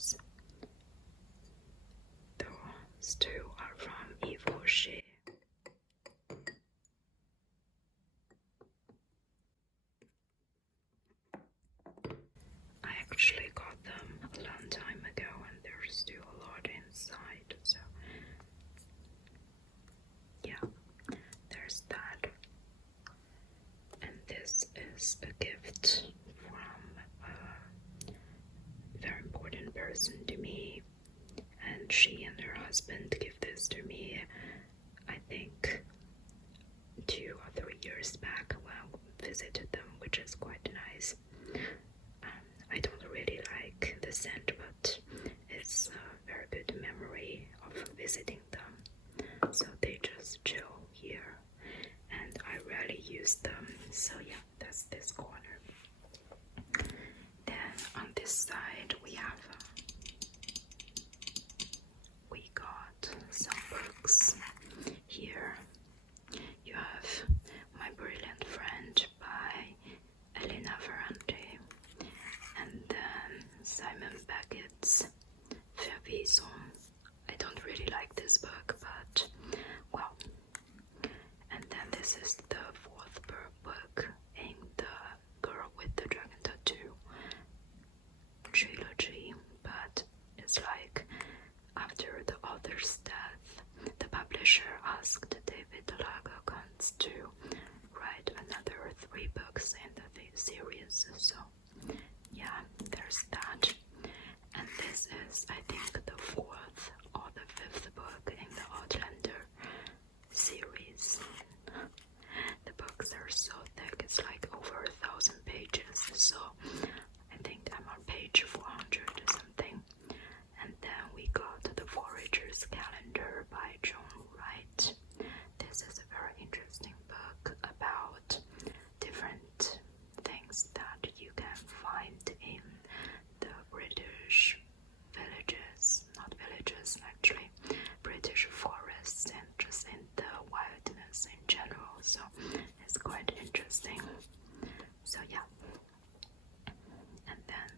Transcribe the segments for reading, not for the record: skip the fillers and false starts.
pages. Those two are from Evil She. I actually got them a long time ago and there's still a lot inside, so yeah, there's that. And this is a gift from a very important person to me, and she and her husband gave this to me, I think 2 or 3 years back when I visited them, which is quite nice. I don't really like the scent, but it's a very good memory of visiting them. So they just chill here, and I rarely use them. So yeah, that's this corner. Then on this side we got some books. Here you have My Brilliant Friend by Elena Ferrante, and then Simon Beckett's Verwesung. I don't really like this book, but well. And then this is the 4th book in the Girl with the Dragon Tattoo trilogy, but it's like after the author's death, the publisher asked David Lagercrantz to write another 3 books in the series, so yeah, there's that. And this is, I think, the 4th or the 5th book in the Outlander series. The books are so thick, it's like over 1,000 pages, so I think I'm on page 400 or something. And then we got The Forager's Calendar by Joan Wright. This is a very interesting book about different things that you can find in the British villages, not villages actually, British forests and just in the wilderness in general, so it's quite interesting. So yeah, and then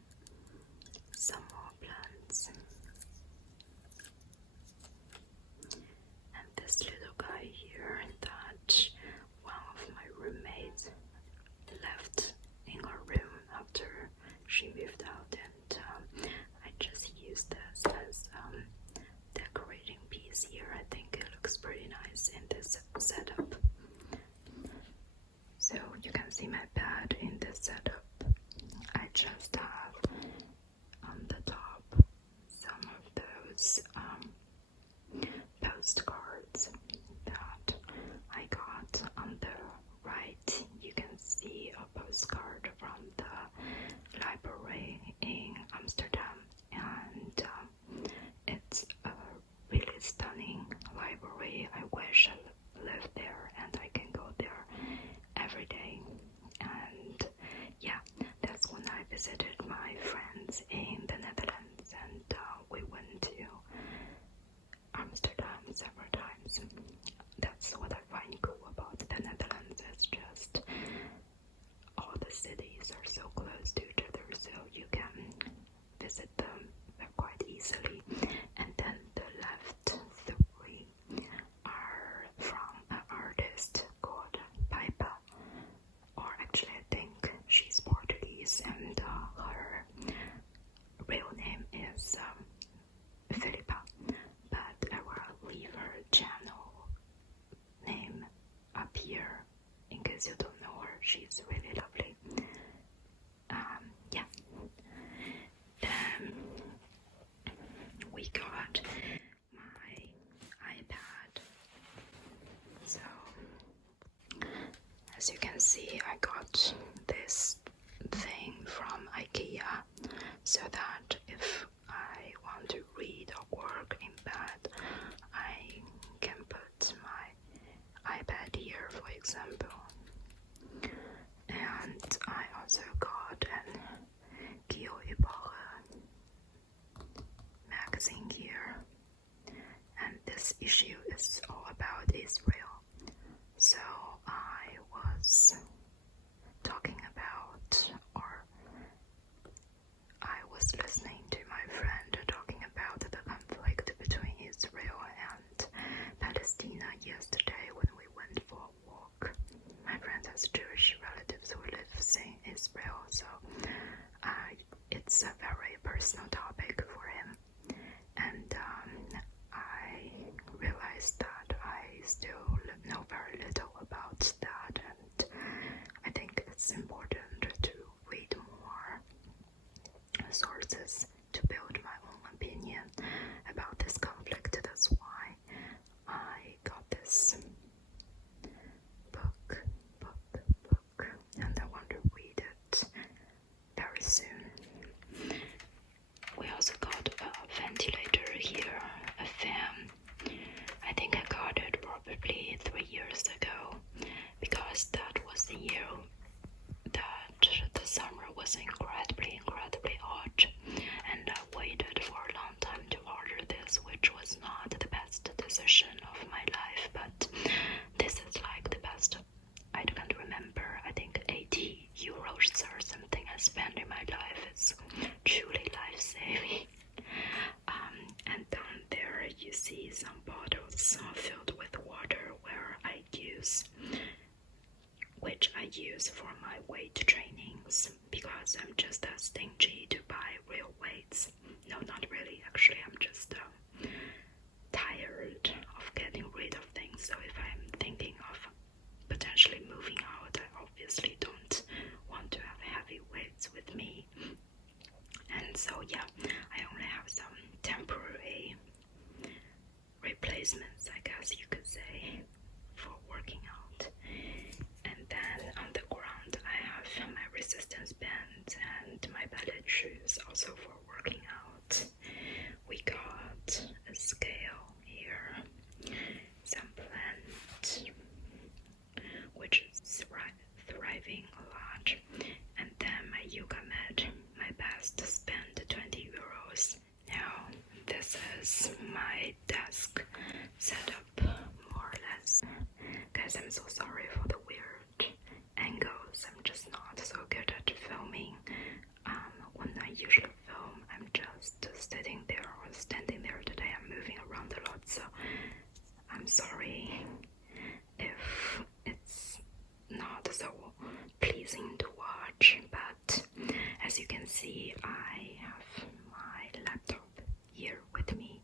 some more plants, and this little guy here that one of my roommates left in her room after she moved out, and I just used this as decorating piece here. I think it looks pretty nice in this setup. So you can see my bed in this setup. I just have on the top some of those postcards that I got. On the right you can see a postcard from the library in Amsterdam, and it's a really stunning library. I wish I lived there and I can go there every day. And yeah, that's when I visited my friends in the Netherlands, and we went to Amsterdam several times. That's what I find cool about the Netherlands. It's just all the cities are so close to each other, so you can visit them quite easily. And then the left 3 are from an artist called Pipa, or actually I think she's Portuguese, and her real name is Filipa, but I will leave her channel name up here in case you don't know her. She's really lovely. Yeah. Then we got my iPad. So as you can see, I got this thing from IKEA so that if I want to read or work in bed, I can put my iPad here, for example. And I also got an magazine here, and this issue is all about Israel. So I was talking about, or I was listening to my friend it's a very personal topic for him. And I realized that I still know very little about that, and I think it's important to read more sources to build my own opinion about this conflict. That's why I got this book, and I want to read it very soon. We also got a ventilator here, a fan. I think I got it probably 3 years ago, because that was the year that the summer was incredibly hot, and I waited for a long time to order this, which was not the best decision of my life, but this is like the best, I can't remember, I think 80 euros or something I spent in my life. It's truly life-saving. And down there you see some bottles filled with water which I use for my weight trainings, because I'm just stingy to buy real weights. No, not really, actually, I'm just tired of getting rid of things. So if I'm thinking of potentially moving out, I obviously don't want to have heavy weights with me. And so yeah, I only have some temporary replacements, I guess you could say, for working out. And then on the ground I have my resistance bands and my ballet shoes, also for working out. We got a scale here, some plant, which is thriving a lot, and then my yoga mat. My best spent 20 euros. Now this is my desk setup, more or less. Guys, I'm so sorry for the weird angles. I'm just not so good at filming. When I usually film, I'm just sitting there or standing there. Today I'm moving around a lot, so I'm sorry if it's not so pleasing to watch, but as you can see, I have my laptop here with me,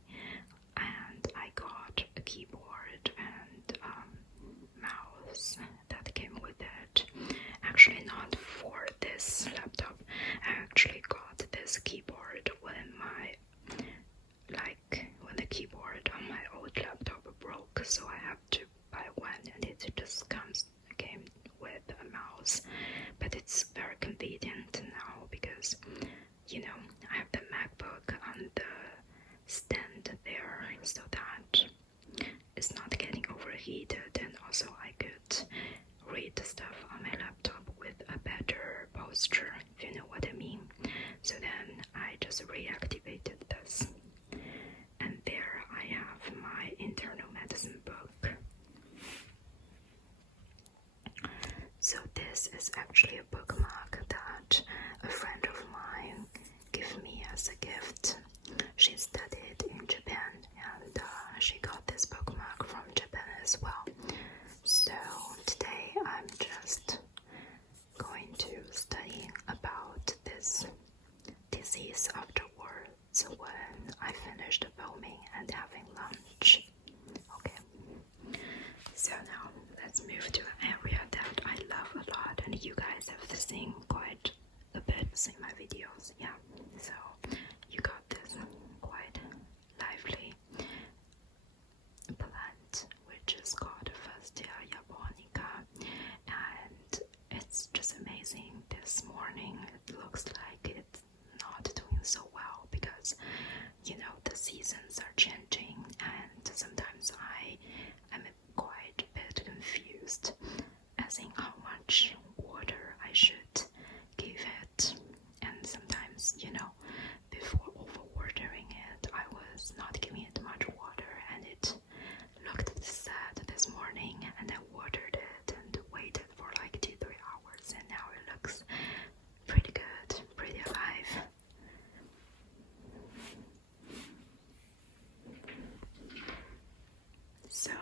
and I got a keyboard and mouse that came with it. Actually, not for this laptop. I actually got this keyboard when the keyboard on my old laptop broke, so I have to buy one, and it just came with a mouse. But it's very convenient now because, you know, I have the MacBook on the stand there so that it's not getting overheated, and also I could read the stuff on my laptop with a better posture, if you know what I mean. So then I just reactivated this, and there I have my internal medicine book. So this is actually a bookmark that a friend of mine gave me as a gift. She studied in Japan, and she got this bookmark from Japan as well. So today I'm just going to study about this disease afterwards when I finished filming and having lunch. Okay, so now let's move to an area that I love a lot, and you guys have seen quite a bit in my videos. Yeah, so you got this quite lively plant, which is called Fastia japonica, and it's just amazing. This morning it looks like it's not doing so well because, you know, the seasons are changing, and sometimes I am quite a bit confused as in how much water I should give it. And sometimes, you know, before overwatering it, I was not giving it much water, and it looked sad this morning, and I watered it and waited for like 2-3 hours, and now it looks pretty good, pretty alive. So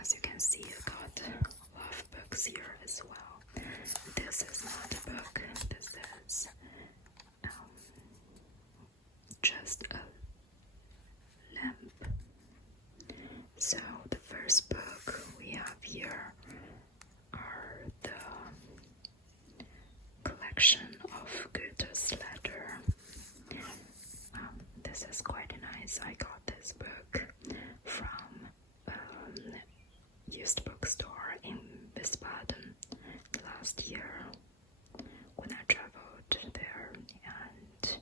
as you can see, I've got a lot of books here as well. This is not a book, collection of Goethe's letter. This is quite nice. I got this book from used bookstore in Wiesbaden last year when I traveled there, and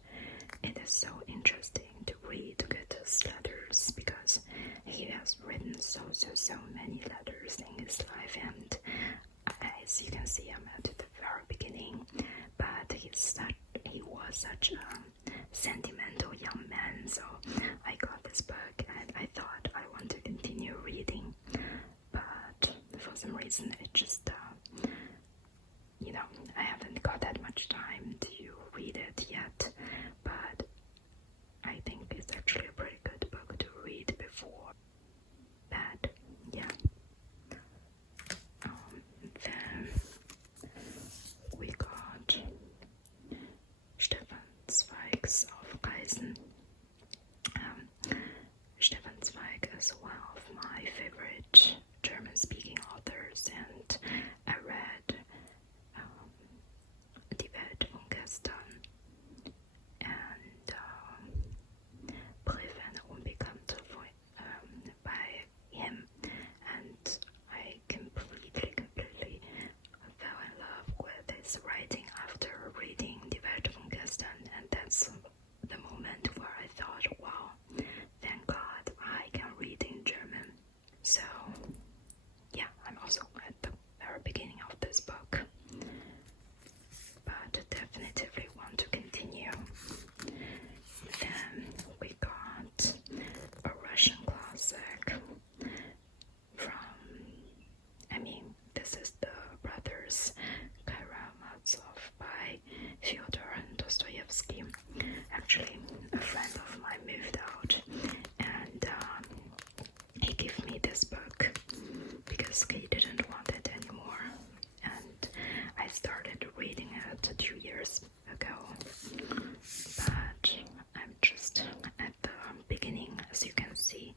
it is so interesting to read Goethe's letters because he has written so many letters in his life, and as you can see, I'm at the very beginning, but he was such a sentimental young man, so I got this book and I thought I want to continue reading, but for some reason it just I haven't got that much time to read it yet, but I think it's actually a pretty good book to read before bed. Yeah. Then we got Stefan Zweig's Aufreisen. Stefan Zweig is one of my favorite German-speaking authors, and I read Die Welt von gestern and Brief an Unbekannte by him, and I completely fell in love with his writing after reading Die Welt von gestern, and that's the moment where I thought, wow, thank God I can read in German. So yeah, I'm also at the very beginning of this book, but definitely want to continue. Then we got a Russian classic this is the Brothers Karamazov by Fyodor Dostoevsky. Actually, a friend of mine moved out, and he gave me this book because he didn't want it anymore, and I started reading it 2 years ago, but I'm just at the beginning, as you can see,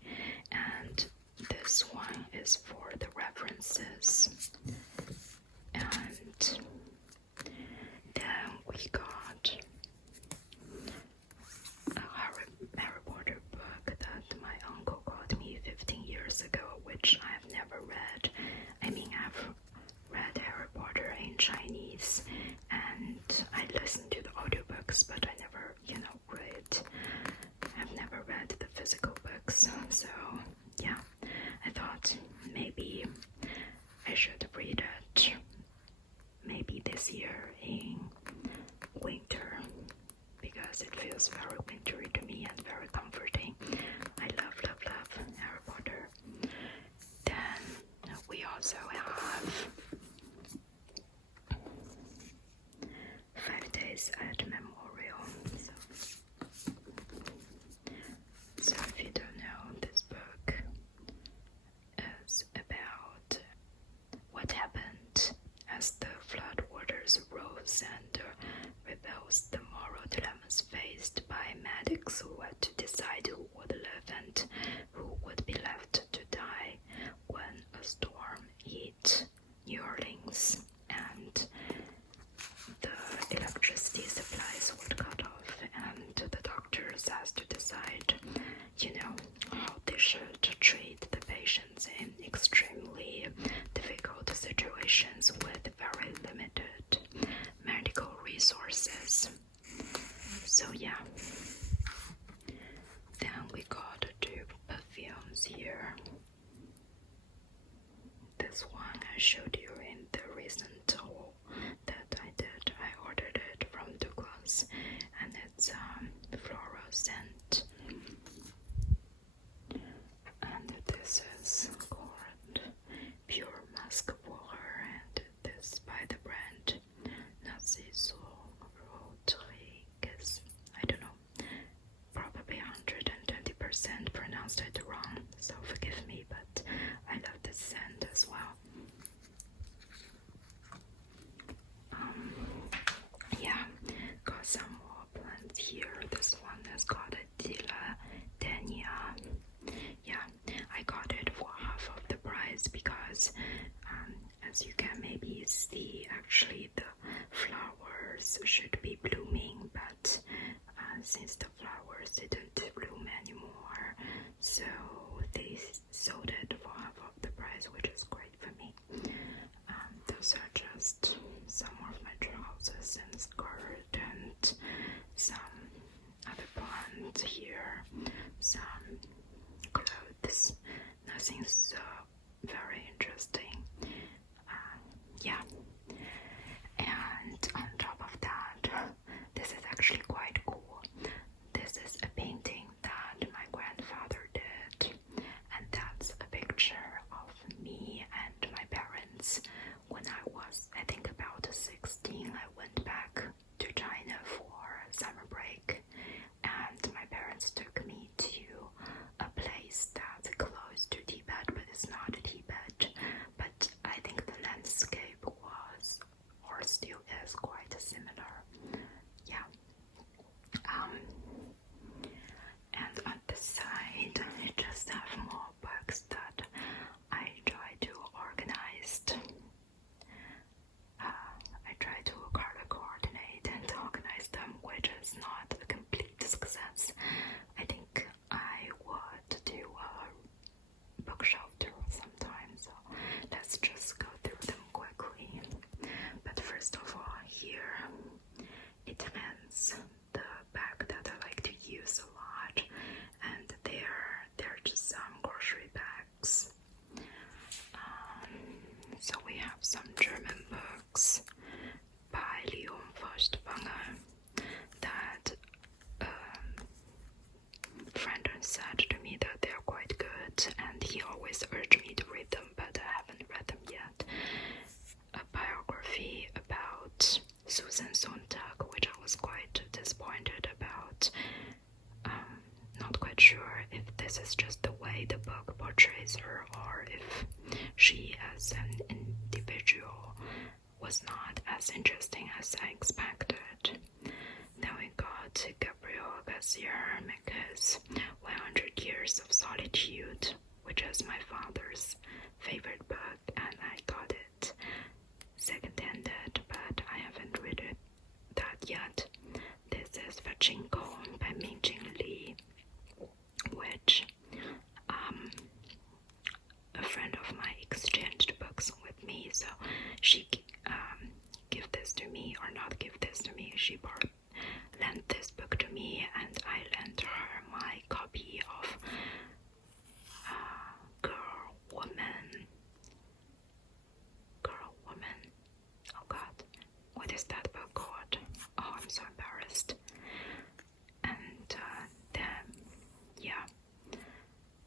and this one is for the references. And then we got a Harry Potter book that my uncle got me 15 years ago, which I've never read. I've read Harry Potter in Chinese, and I listened to the audiobooks, but I never, I've never read the physical books. So yeah, I thought maybe I should read it maybe this year in winter, because it feels very wintry to me and very comforting. I love Harry Potter. Then we also have 5 Days at Memorial. So if you don't know, this book is about what happened as the floodwaters rose and reveals the moral dilemmas faced by medics who had to decide who would live and who would be left to die when a storm hit New Orleans and the electricity supplies were cut off, and the doctors has to decide, how they should treat the patients in extremely difficult situations with very limited medical resources. So yeah. Then we got 2 perfumes here. This one I showed you in the recent haul that I did. I ordered it from Douglas, and it's floral scent. And this is called Pure Musk Water, and this by the brand Narciso Rodriguez. I don't know, probably 120% pronounced it wrong, so forgive me, but I love this scent as well. Yeah, got some more plants here. This one has got a should be blooming, but since the flowers didn't bloom anymore, so they sold it for half of the price, which is great for me. Those are just some of my trousers and skirt and some other plants here, some clothes, nothing so very interesting. Yeah. And on top of that, this is actually quite cool. This is a painting that my grandfather did, and that's a picture of me and my parents when I was, I think, about 16. I went back to China for summer break, and my parents took me to a place that's close to Tibet, but it's not Tibet. But I think the landscape was, or still is, quite similar. Yeah. And on the side, I just have more books that I try to organize. I try to color coordinate and organize them, which is not a complete success. I think I would do a bookshelf tour sometime, so let's just go through them quickly. But first of all, here it ends the bag that I like to use a lot, and they're just some grocery bags. So we have some German books by Leon Furtwängler that friend said to me that they're quite good, and he always urged me to read them, but I haven't read them yet. A biography about Susan Sontag, which I was quite disappointed about. Not quite sure if this is just the way the book portrays her, or if she as an individual was not as interesting as I expected. Then we got Gabriel Garcia Marquez, 100 Years of Solitude, which is my father's favorite book, and I got it second-handed, but I haven't read that yet. This is Pachinko by Mingjing Li, which a friend of mine exchanged books with me, so she give this to me, or not give this to me, she lent this book to me, and I lent her my copy of Girl, Woman, oh god, what is that book called? Oh, I'm so embarrassed. And then, yeah,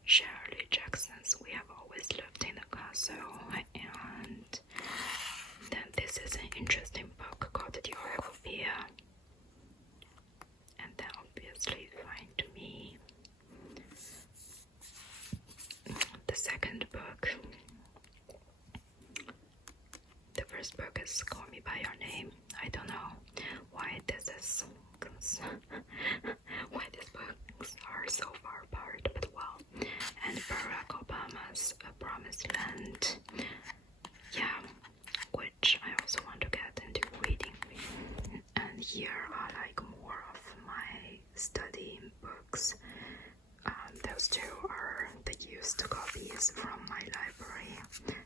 Shirley Jackson's We Have Always Lived in a Castle, and then this is an interesting book called The Orphea, and then obviously Find Me. The second book, the first book is Call Me By Your Name. I don't know why this is why these books are so far apart, but well. And Barack Obama's A Promised Land, yeah, which I also want to get into reading. And here are like more of my study books. Those two are the used copies from my library.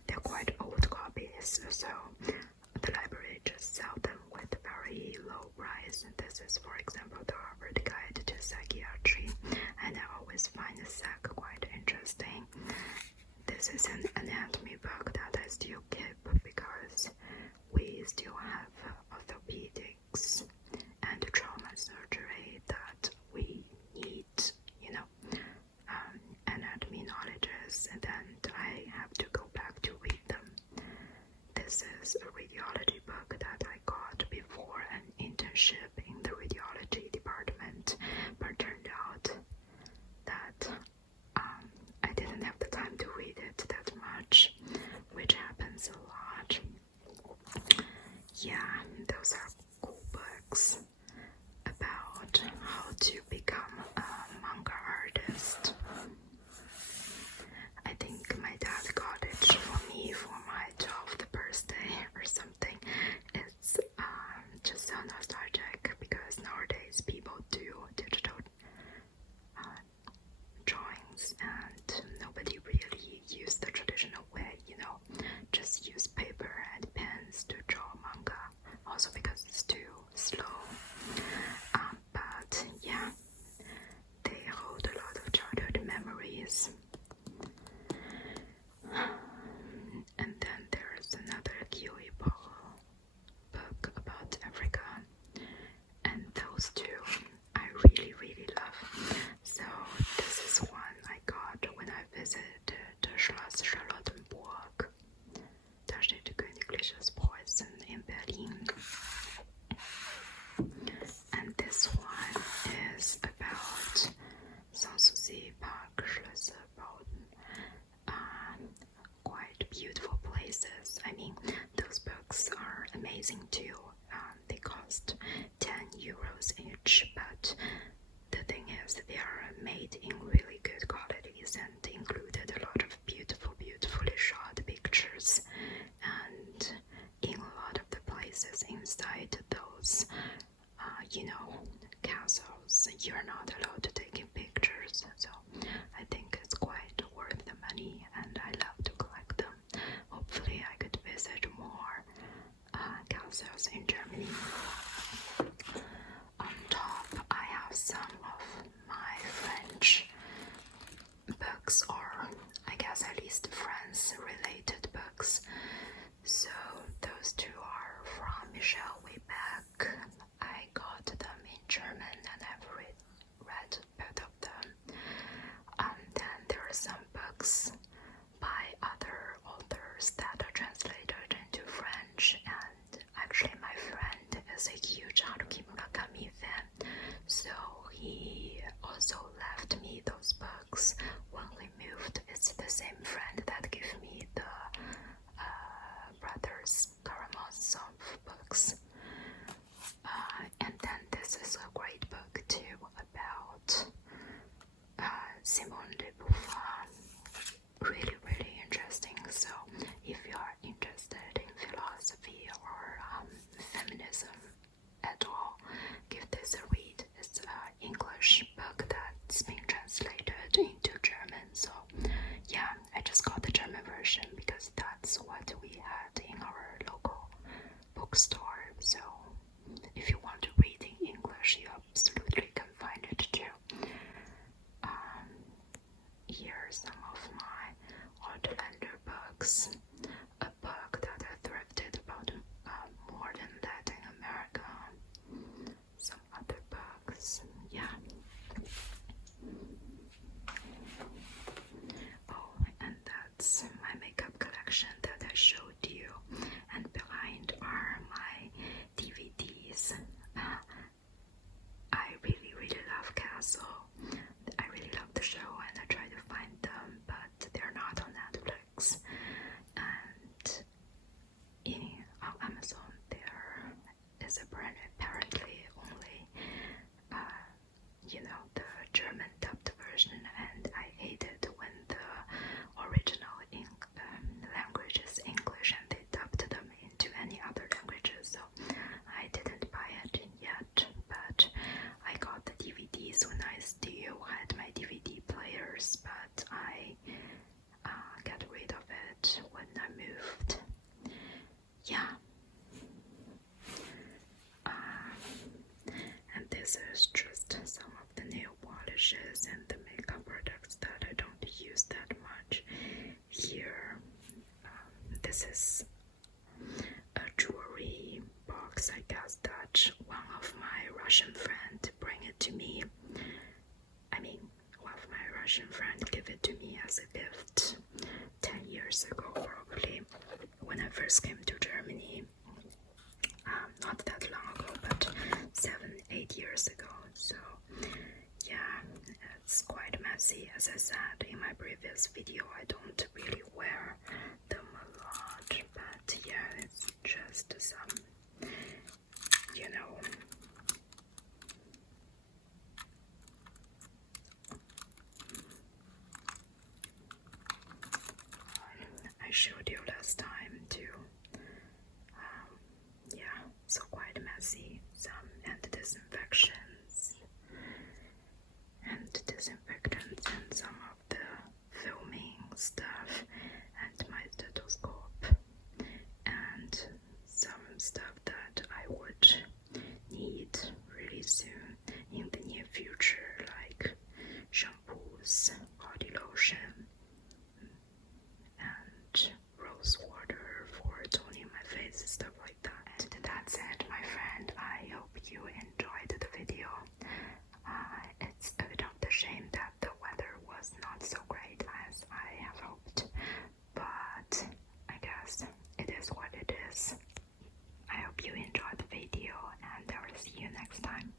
They're quite old copies, so the library just sell them with very low price. And this is, for example, the Harvard Guide to Psychiatry, and I always find the psych quite interesting. This is an anatomy book that I still keep because we still have orthopedics and trauma surgery that we need, anatomy knowledges, and then I have to go back to read them. This is a radiology book that I got before an internship in the radiology department, but turned out that I didn't have the time to read it that much, which happens a lot. Yeah, those are cool books about how to become a manga artist. I think my dad got it for me for my 12th birthday or something. It's just so nostalgic. those two I really, really love. So this is one I got when I visited Schloss Charlottenburg. Da steht Königliches Preußen in Berlin. And this one is about Sanssouci Park, Schlösser Bauten. Quite beautiful places. I mean, those books are amazing too. They cost 10 euros each, but the thing is they are made in really good qualities and included a lot of beautifully shot pictures. And in a lot of the places inside those, castles, you're not allowed to take in pictures. So I think it's quite worth the money, and I love to collect them. Hopefully I could visit more castles in Germany. On top, I have some of my French books, or I guess at least France-related books. So those two are from Michel Houellebecq. I got them in German and I've read both of them. Then there are some books by other authors that are translated into French, and actually my friend is a huge Haruki Murakami fan, so he also left me those books when we moved. It's the same friend that gave me the Brothers Karamazov books. And then this is a great book too about Simone de Beauvoir. Really, really interesting. So if you are interested in philosophy or feminism at all, give this a read. It's an English book that's been translated into German. So yeah, I just got the German version because that's what we had in our local bookstore. So if you want to read in English, you absolutely can find it too. Here are some of my Outlander books. A book that I thrifted about more than that in America. Some other books, yeah. Oh, and that's my makeup collection that I showed you. And behind are my DVDs. I really, really love Castle. I really love the show and I try to find them, but they're not on Netflix. And on Amazon there is apparently only the German dubbed version, and I hate it when the original language is English and they dubbed them into any other languages, so I didn't buy it yet, but I got the DVDs when I still had my DVD players, but I got rid of it when I moved. Yeah. And this is just some of the nail polishes and the makeup products that I don't use that much. Here, this is a jewelry box, I guess, that one of my Russian friends bring it to me. One of my Russian friends gave it to me as a gift 10 years ago, probably, when I first came to Germany. Not that long ago, but 7-8 years ago. So yeah, it's quite messy. As I said in my previous video, I don't really wear them a lot, but yeah, it's just some, I showed you last time too. Yeah, so quite messy. Some disinfectants and some of the filming stuff, and my stethoscope, and some stuff that I would need really soon in the near future, like shampoos, body lotion, and guys. I hope you enjoyed the video, and I will see you next time.